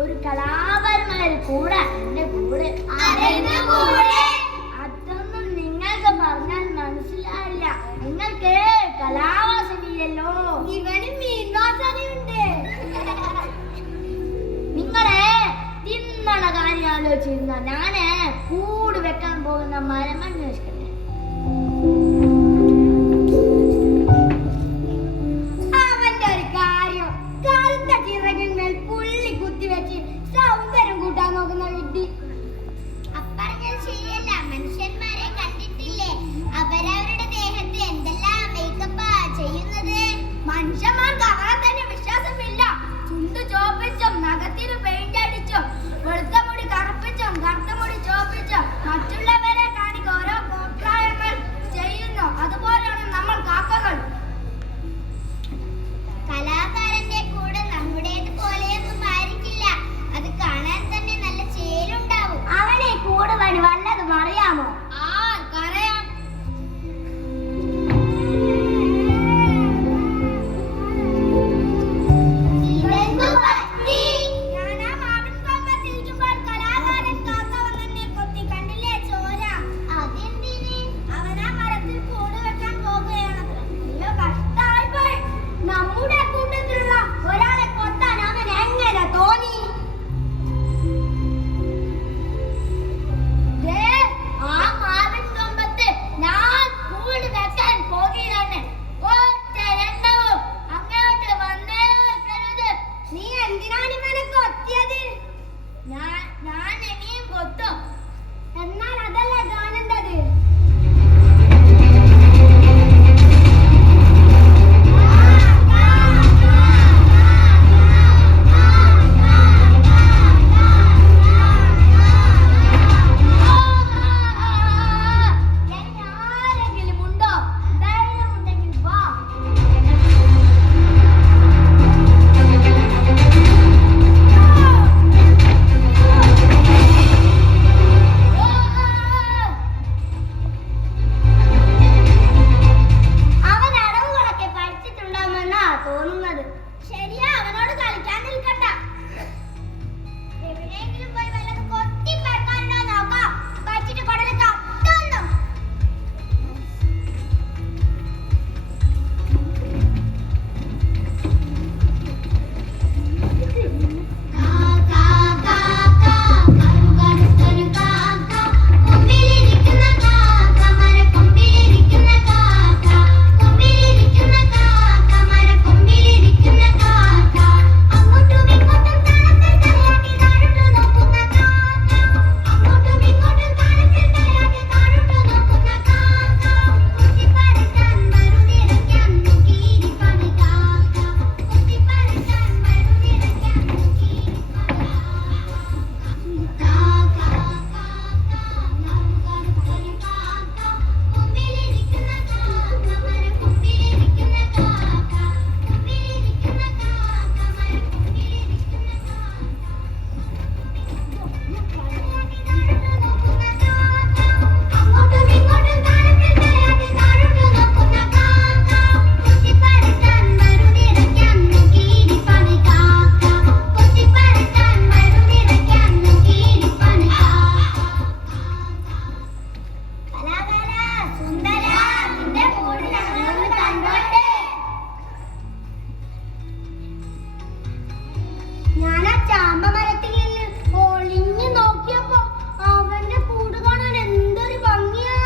ഒരു കലാപരമായ കൂടെ എന്റെ കൂടെ. അതൊന്നും നിങ്ങൾക്ക് പറഞ്ഞാൽ മനസ്സിലാവില്ല. നിങ്ങൾക്ക് കലാവാസനയല്ലോ. ഇവന് മീൻവാസനയുണ്ട്. നിങ്ങളെ തിന്നണ കാര്യം ആലോചിച്ചിരുന്ന ഞാന് കൂട് വെക്കാൻ പോകുന്ന മരം അന്വേഷിക്കട്ടെ. അവന്റെ ഒരു കാര്യം, കറുത്ത ചിറകിന്മേൽ പുള്ളി കുത്തിവെച്ച് സൗന്ദര്യം കൂട്ടാൻ നോക്കുന്ന വിഡ്ഢി. അപ്പറഞ്ഞത് ശരിയല്ല. മനുഷ്യന്മാരെ കണ്ടിട്ടില്ലേ? അവരവരുടെ ദേഹത്ത് എന്തെല്ലാം മേക്കപ്പാ ചെയ്യുന്നത്. മനുഷ്യന്മാർ കാണാൻ തന്നെ വിശ്വാസമില്ല. ചുണ്ടു ചോപ്പിച്ചും നഖത്തിന് പെയിന്റ് അടിച്ചും വെളുത്ത മുടി കറുപ്പിച്ചും കറുത്ത മുടി ചോപ്പിച്ചും മറ്റുള്ളവരെ കാണിക്ക ഓരോ കോപ്രായങ്ങൾ ചെയ്യുന്നു. അതുപോലെയാണ് നമ്മൾ കാക്കകൾ. കലാകാരന്റെ കൂടെ നമ്മുടേത് പോലെയൊന്നും ആയിരിക്കില്ല. അത് കാണാൻ തന്നെ നല്ല ചേലുണ്ടാവും. അവനെ കൂട് പണി വല്ലതും അറിയാമോ? ആർക്കറിയാം? ഇതെന്തു പറ്റി? ഞാനാ മാവിൻകൊമ്പത്തിരിക്കുമ്പോൾ കലാകാരൻ കാക്ക വന്നെന്നെ കൊത്തി. കണ്ടില്ലേ ചോര? അതെന്തിന്? അവനാ മരത്തിൽ കൂട് വെക്കാൻ പോകുകയാണത്രേ. അയ്യോ, കഷ്ടായിപ്പോയി. നമ്മുടെ കൂട്ടത്തിലുള്ള ഒരാളെ കൊത്താൻ അവൻ എങ്ങനെ തോന്നി? ദേ, ആ മാവിൻ കൊമ്പത്ത് ഞാൻ കൂട് വെക്കാൻ പോകുകയാണ്. ഒറ്റയെണ്ണവും അങ്ങോട്ട് വന്നേക്കരുത്. നീ എന്തിനാണ് ഇവനെ കൊത്തിയത്? ഞാൻ ഇനിയും കൊത്തും. എന്നാൽ അതല്ലേ കാണേണ്ടത്. ആരെങ്കിലും ഉണ്ടോ? ധൈര്യമുണ്ടെങ്കിൽ വാ. അവൻ അടവുകളൊക്കെ പഠിച്ചിട്ടുണ്ടാവുമെന്നാ തോന്നുന്നത്. ശരിയാ, അവനോട് കളിക്കാൻ നിൽക്കണ്ട. എവിടെയെങ്കിലും പോയി വല്ലതും കൊത്തി പെറുക്കാനുണ്ടോ നോക്കാം. വച്ചിട്ട് കുടല് കത്തുന്നു. ഞാനാ ചാമ്പ മരത്തിൽ നിന്ന് ഒളിഞ്ഞു നോക്കിയപ്പോ അവന്റെ കൂട് കാണാൻ എന്തൊരു ഭംഗിയാ.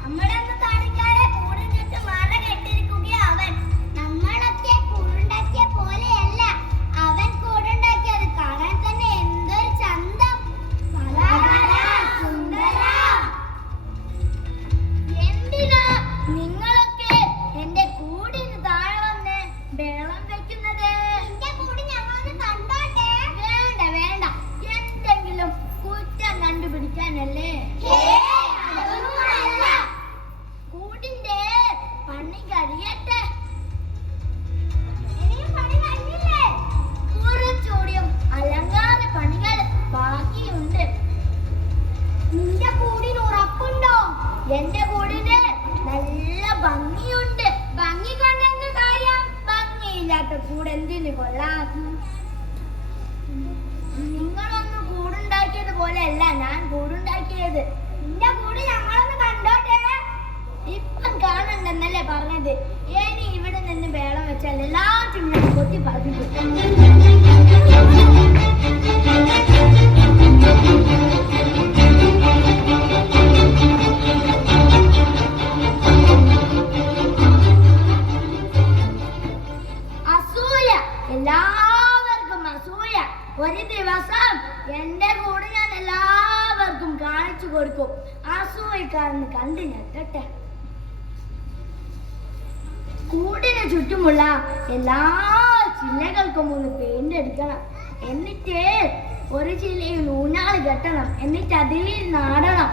നമ്മളൊന്ന് കാണിക്കാതെ കൂടിന് ചുറ്റും മറ കെട്ടിരിക്കുകയാ അവൻ. നമ്മളൊക്കെ കൂടുണ്ടാക്കിയ പോലെയല്ല അവൻ കൂടുണ്ടാക്കിയത്. കാണാൻ തന്നെ എന്തൊരു ചന്തം. എന്തിനാ നിങ്ങളൊക്കെ എന്റെ കൂടിന് താഴെ വന്ന് ബഹളം വെക്കുന്നത്? നിന്റെ കൂട് ഞങ്ങളൊന്ന് കണ്ടോട്ടെ. വേണ്ട തന്നെയല്ലേ പറഞ്ഞത്. ഇനി ഇവിടെ നിന്ന് വേളം വെച്ചാൽ എല്ലാത്തിനും ഞാൻ കൊത്തി പറപ്പിക്കും. അസൂയ, എല്ലാവർക്കും അസൂയ. ഒരു ദിവസം എന്റെ കൂടെ ഞാൻ എല്ലാവർക്കും കാണിച്ചു കൊടുക്കും. അസൂയക്കാരന് കണ്ടു ഞെട്ടട്ടെ. കൂടിന് ചുറ്റുമുള്ള എല്ലാ ചില്ലകൾക്കും ഒന്ന് പെയിന്റ് അടിക്കണം. എന്നിട്ട് ഒരു ചില്ലയിൽ ഊഞ്ഞാൽ കെട്ടണം. എന്നിട്ട് അതിൽ നാടണം.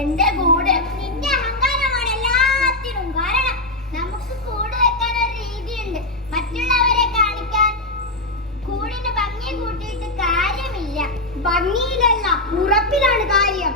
എന്റെ കൂടെ നിന്റെ അഹങ്കാരമാണ് എല്ലാത്തിനും കാരണം. നമുക്ക് കൂട് വെക്കാൻ ഒരു രീതിയുണ്ട്. മറ്റുള്ളവരെ കാണിക്കാൻ കൂടിന് ഭംഗി കൂട്ടിയിട്ട് കാര്യമില്ല. ഭംഗിയിലല്ല, ഉറപ്പിലാണ് കാര്യം.